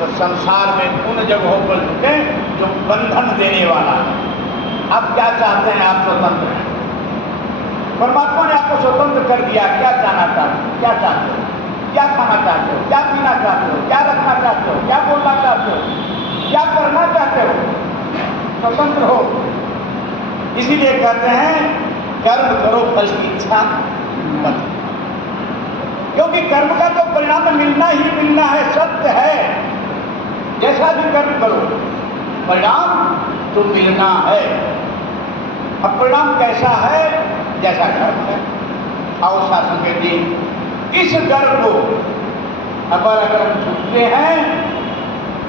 तो संसार में उन जगहों पर झुके जो बंधन देने वाला है। आप क्या चाहते हैं? आप स्वतंत्र हैं। परमात्मा ने आपको स्वतंत्र कर दिया। क्या जाना चाहते हो? क्या चाहते हो? क्या खाना चाहते हो? क्या पीना चाहते हो? क्या रखना चाहते हो? क्या बोलना चाहते हो? क्या करना चाहते हो? स्वतंत्र हो। इसीलिए कहते हैं कर्म करो फल की इच्छा मत, क्योंकि कर्म का तो परिणाम मिलना ही मिलना है, सत्य है। जैसा भी कर्म करो परिणाम तो मिलना है। अब परिणाम कैसा है? जैसा कर्म है। आओ शासन के दिन इस डर को अगर हम छूटते हैं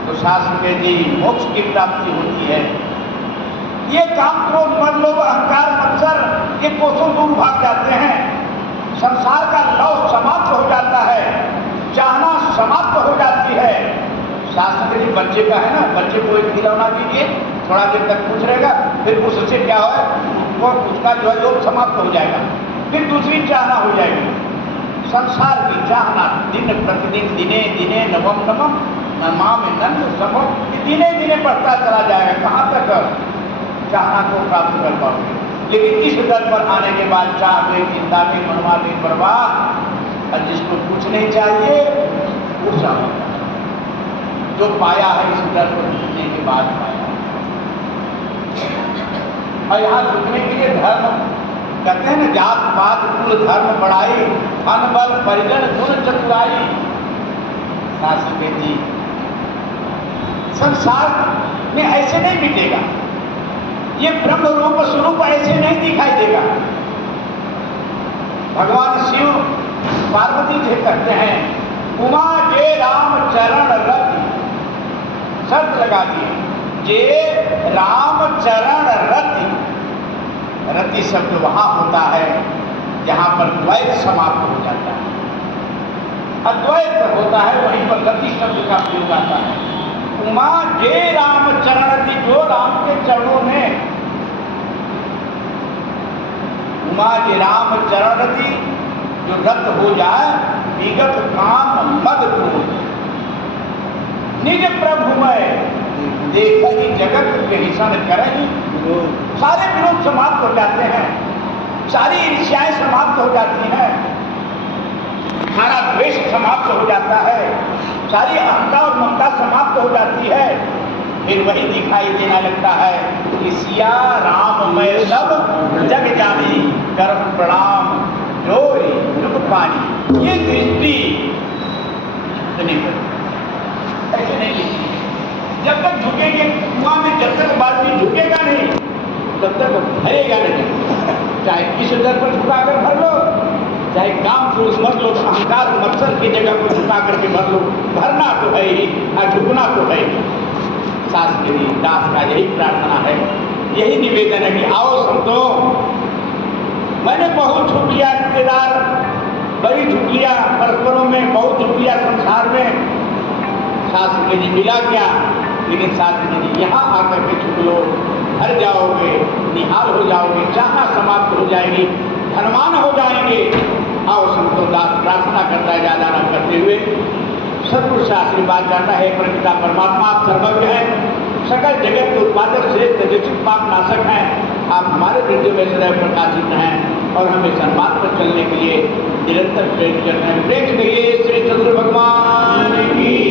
तो शासन के दिन मोक्ष की प्राप्ति होती है। ये काम क्रोध मद लोभ अहंकार मत्सर ये कोसों दूर भाग जाते हैं। संसार का लव समाप्त हो जाता है, चाहना समाप्त हो जाती है। शास्त्र के लिए बच्चे का है ना, बच्चे को एक खिलौना दीजिए, थोड़ा देर तक खुश रहेगा, फिर उससे क्या हो वो उसका जो है लोभ समाप्त हो जाएगा, फिर दूसरी चाहना हो जाएगी। संसार की चाहना दिन प्रतिदिन दिने दिने नवम नवम नमामि नन्द समम, दिने दिने बढ़ता चला जाएगा। कहाँ तक चाहना को प्राप्त कर पाओगे? लेकिन इस दर पर आने के बाद चाह में, चिंता में, मनवा में परवाह, और जिसको कुछ नहीं चाहिए वो चाहो, जो पाया है इस दर पर झुकने के बाद पाया। और यहाँ झुकने के लिए धर्म कहते हैं ना, जात पात कुल धर्म बढ़ाई, धन बल परिजन गुण चतुराई। शास्त्र जी संसार में ऐसे नहीं मिटेगा, ये ब्रह्म रूप स्वरूप ऐसे नहीं दिखाई देगा। भगवान शिव पार्वती जी कहते हैं उमा जे राम चरण रति, शर्त लगा दी, जे राम चरण रति। रति शब्द वहां होता है जहां पर द्वैत समाप्त हो जाता है, अद्वैत होता है वहीं पर रति शब्द का प्रयोग आता है। उमा जे राम चरण रति, जो राम के चरणों में, उमा जे राम चरण रति, जो रत हो जाए विगत काम मद क्रोध, निज प्रभुमय देख ही जगत के हिसन करही। सारे विरोध समाप्त हो जाते हैं, सारी ईर्ष्याएं समाप्त हो जाती हैं, सारा द्वेष समाप्त हो जाता है, सारी अहंता और ममता समाप्त हो जाती है। फिर वही दिखाई देने लगता है कि सिया राम मैं सब जग जानी, कर प्रणाम जोई जुग पानी। ये दृष्टि ऐसे नहीं लिखती। जब तक झुकेंगे कुआं में, जब तक बाल्टी झुकेगा नहीं तब तक भरेगा नहीं। चाहे किस दर पर झुका कर भर लो, चाहे काम क्रोध मत लो, अहंकार मत्सर की जगह पर झुका करके भर लो, भरना तो है ही, झुकना तो है ही। शास्त्री दास का यही प्रार्थना है, यही निवेदन है कि आओ संतों, मैंने बहुत झुक लिया रिश्तेदार, बड़ी झुक लिया परस्परों में, बहुत झुक लिया संसार में, शास्त्र जी मिला क्या? लेकिन शास्त्र जी यहाँ आकर के झुक लो, हर जाओगे, निहाल हो जाओगे, चाहना समाप्त हो जाएगी, धनवान हो जाएंगे। आओ संतों, दास प्रार्थना करता है ज्यादा न करते हुए। सदगुरु से आशीर्वाद करता है, परपिता परमात्मा आप सर्वज्ञ हैं, सकल जगत के उत्पादक श्रेष्ठ निश्चित पाप नाशक हैं। आप हमारे हृदय में सदैव प्रकाशित हैं और हमें सन्मार्ग पर चलने के लिए निरंतर प्रेरित करते हैं। प्रेम कहिए श्री चंद्र भगवान की।